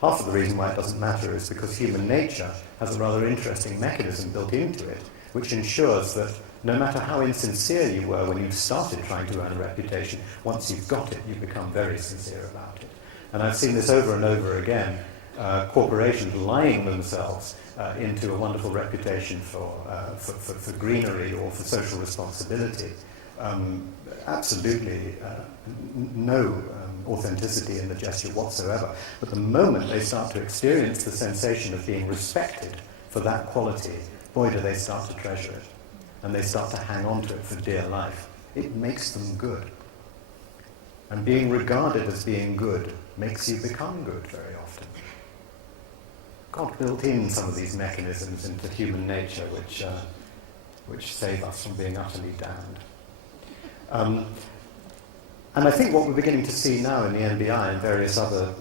Half of the reason why it doesn't matter is because human nature has a rather interesting mechanism built into it, which ensures that no matter how insincere you were when you started trying to earn a reputation, once you've got it, you become very sincere about it. And I've seen this over and over again, corporations lying themselves into a wonderful reputation for greenery or for social responsibility. Absolutely no authenticity in the gesture whatsoever. But the moment they start to experience the sensation of being respected for that quality, boy, do they start to treasure it. And they start to hang on to it for dear life. It makes them good. And being regarded as being good makes you become good very often. God built in some of these mechanisms into human nature which save us from being utterly damned. And I think what we're beginning to see now in the NBI and various other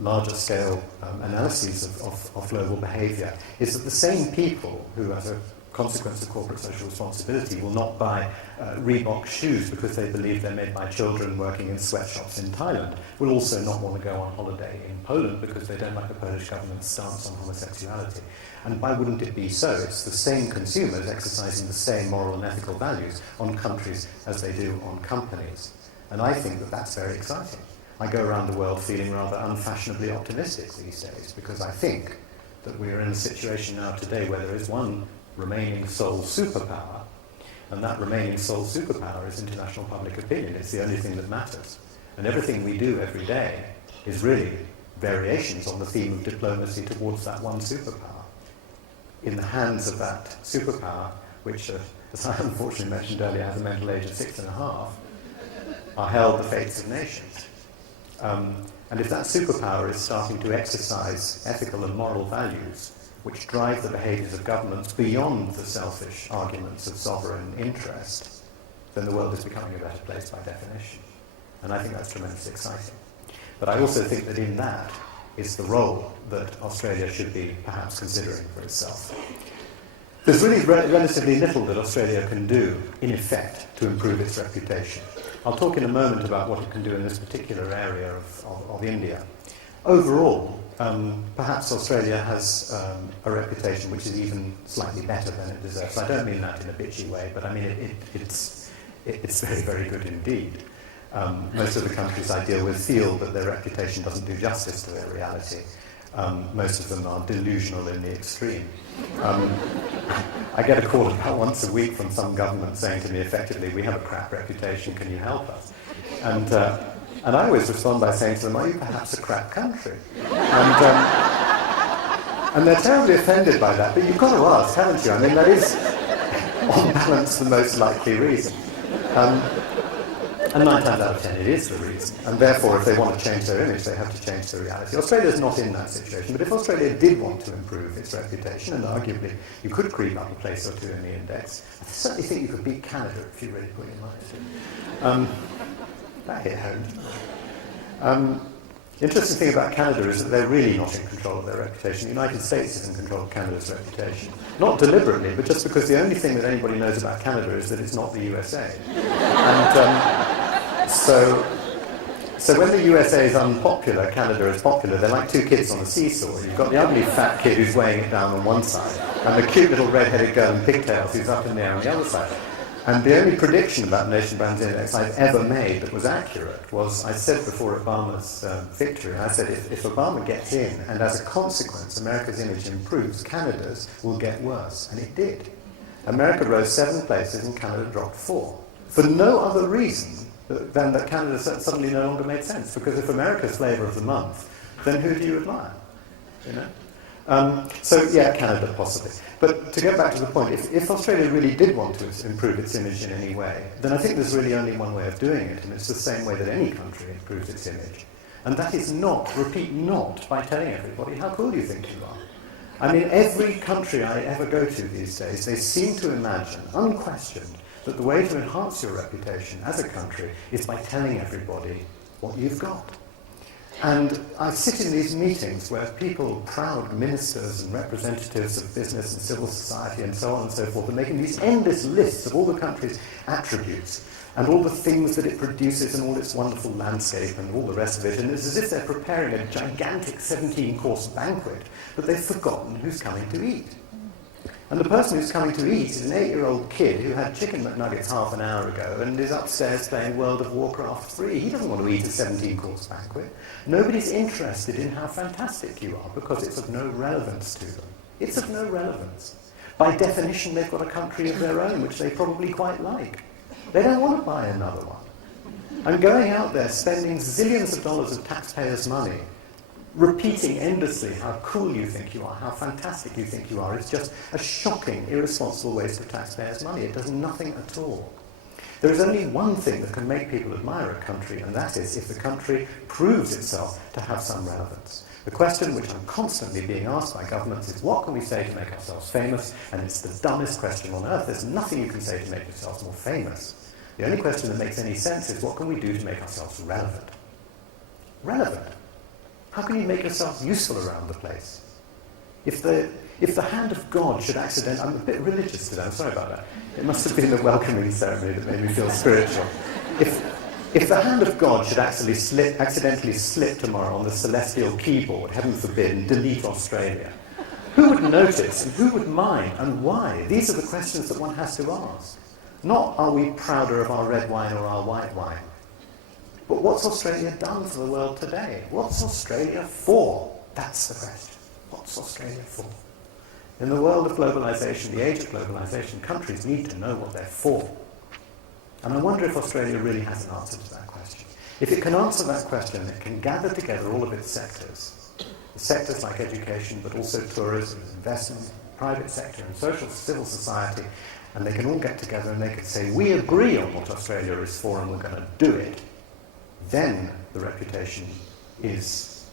larger scale analyses of global behaviour is that the same people who, as a consequence of corporate social responsibility, will not buy Reebok shoes because they believe they're made by children working in sweatshops in Thailand, will also not want to go on holiday in Poland because they don't like the Polish government's stance on homosexuality. And why wouldn't it be so? It's the same consumers exercising the same moral and ethical values on countries as they do on companies. And I think that that's very exciting. I go around the world feeling rather unfashionably optimistic these days because I think that we are in a situation now today where there is one remaining sole superpower, and that remaining sole superpower is international public opinion. It's the only thing that matters. And everything we do every day is really variations on the theme of diplomacy towards that one superpower. In the hands of that superpower, which, as I unfortunately mentioned earlier, has a mental age of 6.5, are held the fates of nations. And if that superpower is starting to exercise ethical and moral values which drive the behaviours of governments beyond the selfish arguments of sovereign interest, then the world is becoming a better place by definition. And I think that's tremendously exciting. But I also think that in that is the role that Australia should be perhaps considering for itself. There's really relatively little that Australia can do, in effect, to improve its reputation. I'll talk in a moment about what it can do in this particular area of India. Overall, perhaps Australia has a reputation which is even slightly better than it deserves. I don't mean that in a bitchy way, but I mean it's very, very good indeed. Most of the countries I deal with feel that their reputation doesn't do justice to their reality. Most of them are delusional in the extreme. I get a call about once a week from some government saying to me effectively, we have a crap reputation, can you help us? And I always respond by saying to them, are you perhaps a crap country? And they're terribly offended by that, but you've got to ask, haven't you? I mean, that is, on balance, the most likely reason. And 9 times out of 10 it is the reason. And therefore, if they want to change their image, they have to change their reality. Australia's not in that situation, but if Australia did want to improve its reputation, and arguably you could creep up a place or two in the index, I certainly think you could beat Canada if you really put your mind to it. That hit home. The interesting thing about Canada is that they're really not in control of their reputation. The United States is in control of Canada's reputation. Not deliberately, but just because the only thing that anybody knows about Canada is that it's not the USA. And so when the USA is unpopular, Canada is popular. They're like two kids on a seesaw. You've got the ugly fat kid who's weighing it down on one side, and the cute little red-headed girl in pigtails who's up in the air on the other side. And the only prediction about Nation Brands Index I've ever made that was accurate was, I said before Obama's victory, I said if Obama gets in, and as a consequence America's image improves, Canada's will get worse. And it did. America rose 7 places and Canada dropped 4. For no other reason than that Canada suddenly no longer made sense. Because if America's flavour of the month, then who do you admire? You know? So yeah, Canada possibly. But to get back to the point, if Australia really did want to improve its image in any way, then I think there's really only one way of doing it, and it's the same way that any country improves its image. And that is not, repeat, not by telling everybody how cool you think you are. I mean, every country I ever go to these days, they seem to imagine, unquestioned, that the way to enhance your reputation as a country is by telling everybody what you've got. And I sit in these meetings where people, proud ministers and representatives of business and civil society and so on and so forth, are making these endless lists of all the country's attributes. and all the things that it produces and all its wonderful landscape and all the rest of it, and it's as if they're preparing a gigantic 17-course banquet, but they've forgotten who's coming to eat. And the person who's coming to eat is an 8-year-old kid who had chicken McNuggets half an hour ago and is upstairs playing World of Warcraft 3. He doesn't want to eat a 17-course banquet. Nobody's interested in how fantastic you are because it's of no relevance to them. It's of no relevance. By definition, they've got a country of their own, which they probably quite like. They don't want to buy another one. And going out there, spending zillions of dollars of taxpayers' money, repeating endlessly how cool you think you are, how fantastic you think you are, is just a shocking, irresponsible waste of taxpayers' money. It does nothing at all. There is only one thing that can make people admire a country, and that is if the country proves itself to have some relevance. The question which I'm constantly being asked by governments is, what can we say to make ourselves famous? And it's the dumbest question on earth. There's nothing you can say to make yourselves more famous. The only question that makes any sense is, what can we do to make ourselves relevant? Relevant? How can you make yourself useful around the place? If the hand of God should accidentally... I'm a bit religious today, I'm sorry about that. It must have been the welcoming ceremony that made me feel spiritual. If the hand of God should accidentally slip tomorrow on the celestial keyboard, heaven forbid, and delete Australia, who would notice and who would mind and why? These are the questions that one has to ask. Not, are we prouder of our red wine or our white wine? But what's Australia done for the world today? What's Australia for? That's the question. What's Australia for? In the world of globalisation, the age of globalisation, countries need to know what they're for. And I wonder if Australia really has an answer to that question. If it can answer that question, it can gather together all of its sectors. The sectors like education, but also tourism, investment, private sector, and civil society, and they can all get together and they can say, we agree on what Australia is for and we're going to do it. Then the reputation is...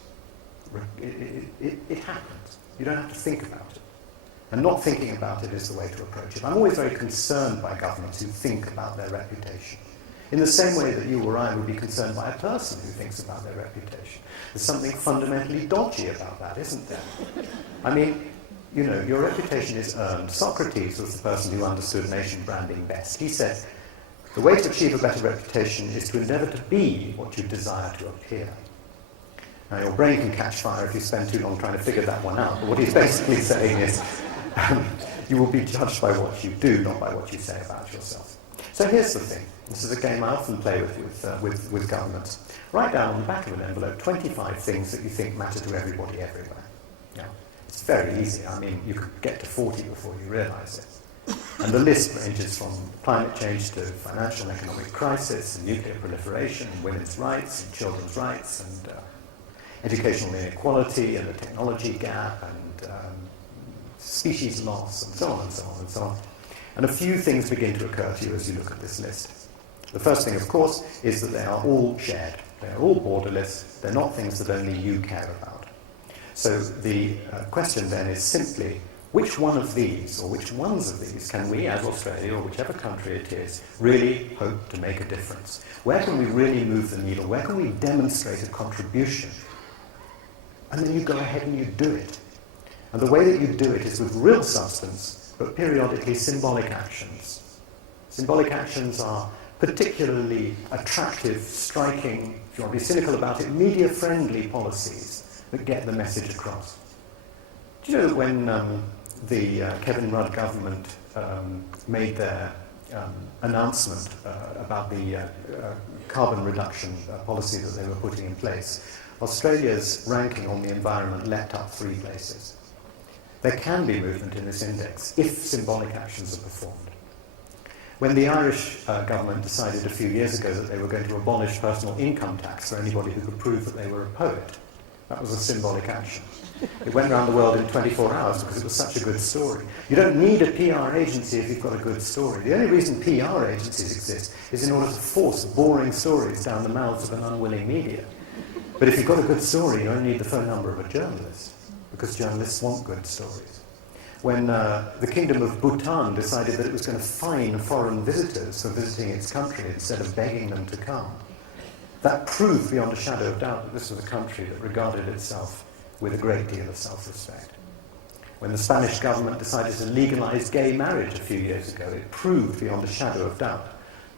It happens. You don't have to think about it. And not thinking about it is the way to approach it. I'm always very concerned by governments who think about their reputation. In the same way that you or I would be concerned by a person who thinks about their reputation. There's something fundamentally dodgy about that, isn't there? I mean, you know, your reputation is earned. Socrates was the person who understood nation branding best. He said, the way to achieve a better reputation is to endeavour to be what you desire to appear. Now, your brain can catch fire if you spend too long trying to figure that one out, but what he's basically saying is, you will be judged by what you do, not by what you say about yourself. So here's the thing. This is a game I often play with governments. Write down on the back of an envelope 25 things that you think matter to everybody everywhere. Now, it's very easy. I mean, you could get to 40 before you realise it. And the list ranges from climate change to financial and economic crisis, and nuclear proliferation, and women's rights, and children's rights, and educational inequality, and the technology gap, and species loss, and so on and so on and so on. And a few things begin to occur to you as you look at this list. The first thing, of course, is that they are all shared. They are all borderless. They're not things that only you care about. So the question then is simply, which one of these, or which ones of these, can we, as Australia, or whichever country it is, really hope to make a difference? Where can we really move the needle? Where can we demonstrate a contribution? And then you go ahead and you do it. And the way that you do it is with real substance, but periodically symbolic actions. Symbolic actions are particularly attractive, striking, if you want to be cynical about it, media-friendly policies that get the message across. Do you know that when the Kevin Rudd government made their announcement about the carbon reduction policy that they were putting in place, Australia's ranking on the environment leapt up 3 places. There can be movement in this index if symbolic actions are performed. When the Irish government decided a few years ago that they were going to abolish personal income tax for anybody who could prove that they were a poet, that was a symbolic action. It went around the world in 24 hours because it was such a good story. You don't need a PR agency if you've got a good story. The only reason PR agencies exist is in order to force boring stories down the mouths of an unwilling media. But if you've got a good story, you only need the phone number of a journalist, because journalists want good stories. When the Kingdom of Bhutan decided that it was going to fine foreign visitors for visiting its country instead of begging them to come, that proved beyond a shadow of doubt that this was a country that regarded itself with a great deal of self-respect. When the Spanish government decided to legalize gay marriage a few years ago, it proved beyond a shadow of doubt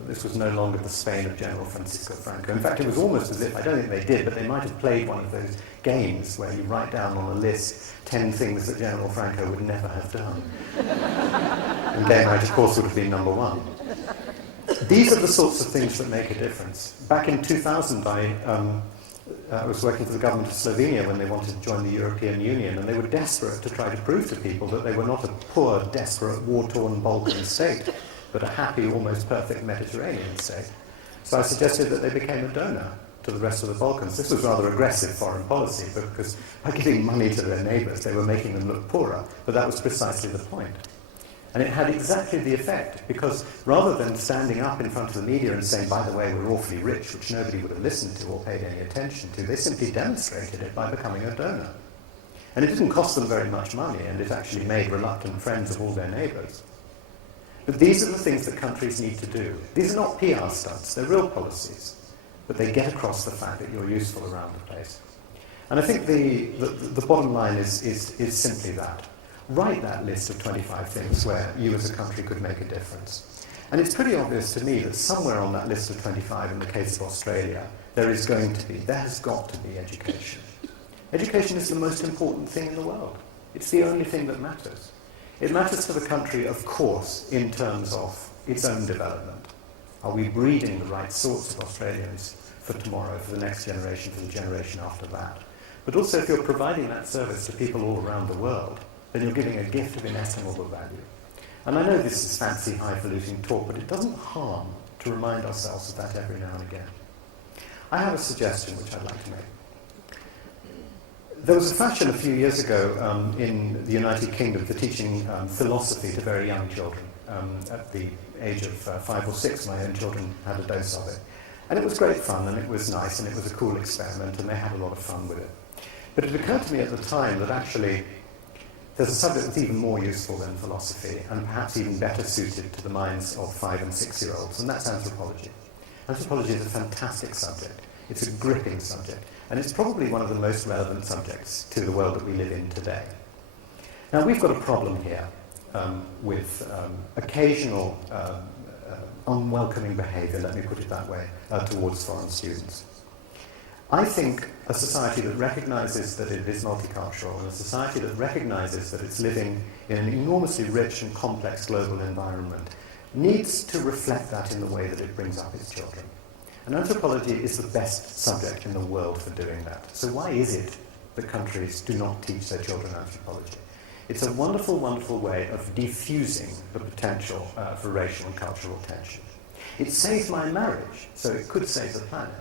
that this was no longer the Spain of General Francisco Franco. In fact, it was almost as if, I don't think they did, but they might have played one of those games where you write down on a list 10 things that General Franco would never have done. And Day and Night, of course, would have been number one. These are the sorts of things that make a difference. Back in 2000, I was working for the government of Slovenia when they wanted to join the European Union, and they were desperate to try to prove to people that they were not a poor, desperate, war-torn Balkan state, but a happy, almost perfect Mediterranean state. So I suggested that they became a donor to the rest of the Balkans. This was rather aggressive foreign policy, because by giving money to their neighbours, they were making them look poorer, but that was precisely the point. And it had exactly the effect, because rather than standing up in front of the media and saying, by the way, we're awfully rich, which nobody would have listened to or paid any attention to, they simply demonstrated it by becoming a donor. And it didn't cost them very much money, and it actually made reluctant friends of all their neighbours. But these are the things that countries need to do. These are not PR stunts, they're real policies. But they get across the fact that you're useful around the place. And I think the bottom line is simply that. Write that list of 25 things where you as a country could make a difference. And it's pretty obvious to me that somewhere on that list of 25, in the case of Australia, there has got to be education. Education is the most important thing in the world. It's the only thing that matters. It matters to the country, of course, in terms of its own development. Are we breeding the right sorts of Australians for tomorrow, for the next generation, for the generation after that? But also, if you're providing that service to people all around the world, then you're giving a gift of inestimable value. And I know this is fancy, highfalutin talk, but it doesn't harm to remind ourselves of that every now and again. I have a suggestion which I'd like to make. There was a fashion a few years ago in the United Kingdom for teaching philosophy to very young children. At the age of 5 or 6, my own children had a dose of it. And it was great fun, and it was nice, and it was a cool experiment, and they had a lot of fun with it. But it occurred to me at the time that actually there's a subject that's even more useful than philosophy, and perhaps even better suited to the minds of 5- and 6-year-olds, and that's anthropology. Anthropology is a fantastic subject. It's a gripping subject, and it's probably one of the most relevant subjects to the world that we live in today. Now, we've got a problem here with occasional unwelcoming behaviour, let me put it that way, towards foreign students. I think a society that recognises that it is multicultural, and a society that recognises that it's living in an enormously rich and complex global environment, needs to reflect that in the way that it brings up its children. And anthropology is the best subject in the world for doing that. So why is it that countries do not teach their children anthropology? It's a wonderful, wonderful way of diffusing the potential for racial and cultural tension. It saved my marriage, so it could save the planet.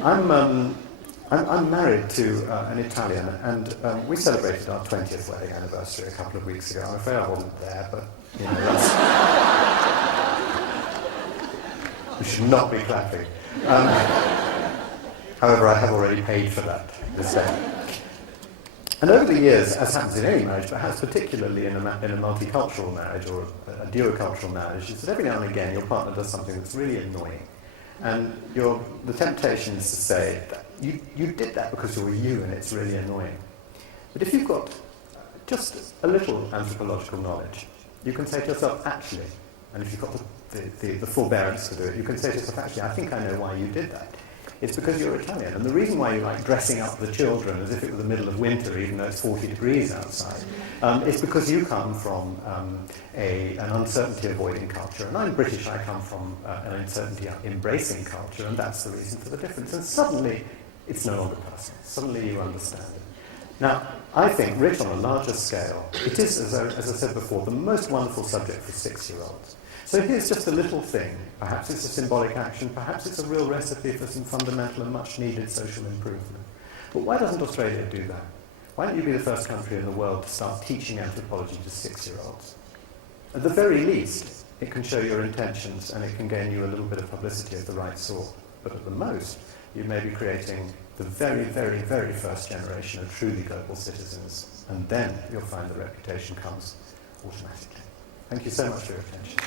I'm married to an Italian, and we celebrated our 20th wedding anniversary a couple of weeks ago. I'm afraid I wasn't there, but you know, we should not be clapping. However, I have already paid for that this day. And over the years, as happens in any marriage, perhaps particularly in a multicultural marriage or a duocultural marriage, is that every now and again your partner does something that's really annoying. And the temptation is to say, that you did that because you were you and it's really annoying. But if you've got just a little anthropological knowledge, you can say to yourself, actually, and if you've got the forbearance to do it, you can say to yourself, actually, I think I know why you did that. It's because you're Italian. And the reason why you like dressing up the children as if it were the middle of winter, even though it's 40 degrees outside, is because you come from an uncertainty-avoiding culture. And I'm British, I come from an uncertainty-embracing culture, and that's the reason for the difference. And suddenly, it's no longer personal. Suddenly you understand it. Now, I think, rich on a larger scale, it is, as I said before, the most wonderful subject for 6-year-olds. So here's just a little thing. Perhaps it's a symbolic action, perhaps it's a real recipe for some fundamental and much-needed social improvement. But why doesn't Australia do that? Why don't you be the first country in the world to start teaching anthropology to 6-year-olds? At the very least, it can show your intentions and it can gain you a little bit of publicity of the right sort. But at the most, you may be creating the very, very, very first generation of truly global citizens. And then you'll find the reputation comes automatically. Thank you so much for your attention.